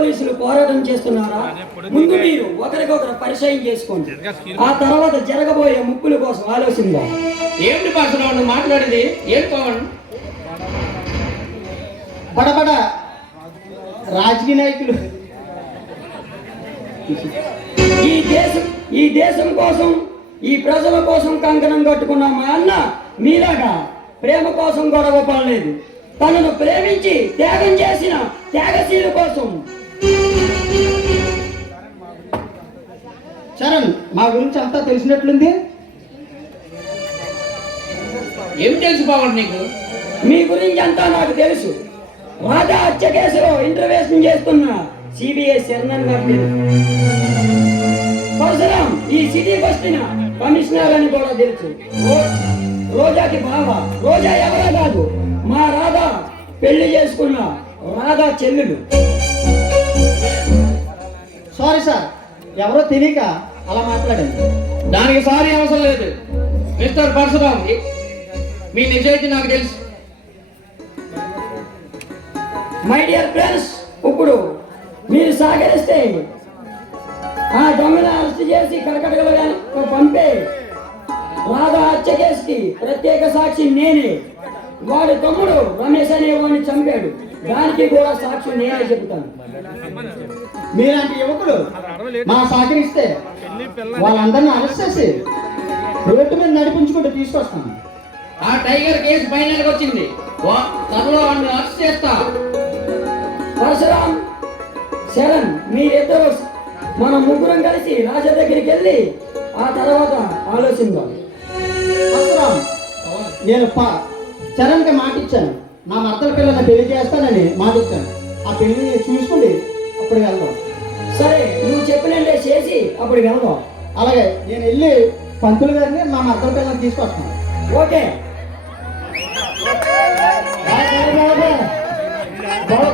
పోలీసులు పోరాటం చేస్తున్నారా? ముందు మీరు ఒకరికొకరు పరిచయం చేసుకోండి. ఆ తర్వాత జరగబోయే ముప్పుల కోసం ఆలోచిందా. ఏమిటి పరశురావు నువ్వు మాట్లాడేది? ఏం పవన్? బడబడ రాజకీయ నాయకులు ఈ దేశం కోసం, ఈ ప్రజల కోసం కంకణం కట్టుకున్న మా అన్న మీలాగా ప్రేమ కోసం గొడవ పడలేదు. తనను ప్రేమించి త్యాగం చేసిన త్యాగశీల కోసం. చరణ్, మా గురించి అంతా తెలిసినట్లుంది. ఏం తెలుసు పవన్ నీకు? మీ గురించి అంతా నాకు తెలుసు. రాజా హత్య కేసులో ఇంటర్వ్యూషన్ చేస్తున్న సిబిఐ శరణన్ గారి పరశురాం ఈ సిటీ బస్టిన కమిషనర్ అని కూడా తెలుసు. రోజాకి బావ. రోజా ఎవరా కాదు, మా రాధా పెళ్లి చేసుకున్న రాధా చెల్లెలు. సారీ సార్, ఎవరో తెలియక అలా మాట్లాడండి. దానికి సారీ అవసరం లేదు మిస్టర్ పరశురాం. మీ నిజాయితీ నాకు తెలుసు. మై డియర్ ఫ్రెండ్స్, ఇప్పుడు మీరు సహకరిస్తే ఆ దొంగను అరెస్ట్ చేసి కడకడగలుగా పంపే రాధా హత్య కేసుకి ప్రత్యేక సాక్షి నేనే. వాడి తమ్ముడు రమేష్ అనే వాడిని చంపాడు. దానికి కూడా సాక్షి నేనే చెబుతాను. మీలాంటి యువకులు మా సహకరిస్తే వాళ్ళందరినీ అరెస్ట్ చేసి రోడ్డు మీద నడిపించుకుంటూ తీసుకొస్తాను. ఆ టైగర్ కేసు ఫైనల్కి వచ్చింది. త్వరలో వాడిని అరెస్ట్ చేస్తా. పరశురాం, శరణ్, మీరిద్దరు మనం ముగ్గురం కలిసి రాజా దగ్గరికి వెళ్ళి ఆ తర్వాత ఆలోచిద్దాం. పరశురాం, నేను చరణ్కి మాట ఇచ్చాను. నా మర్దల పిల్లల్ని పెళ్లి చేస్తానని మాట ఇచ్చాను. ఆ పెళ్లిని చూసుకుని అప్పుడు వెళ్దాం. సరే, నువ్వు చెప్పినట్టే చేసి అప్పుడు వెళ్దాం. అలాగే, నేను వెళ్ళి పంతులు గారిని మా మర్దల పిల్లల్ని తీసుకొస్తాను. ఓకే. గడువు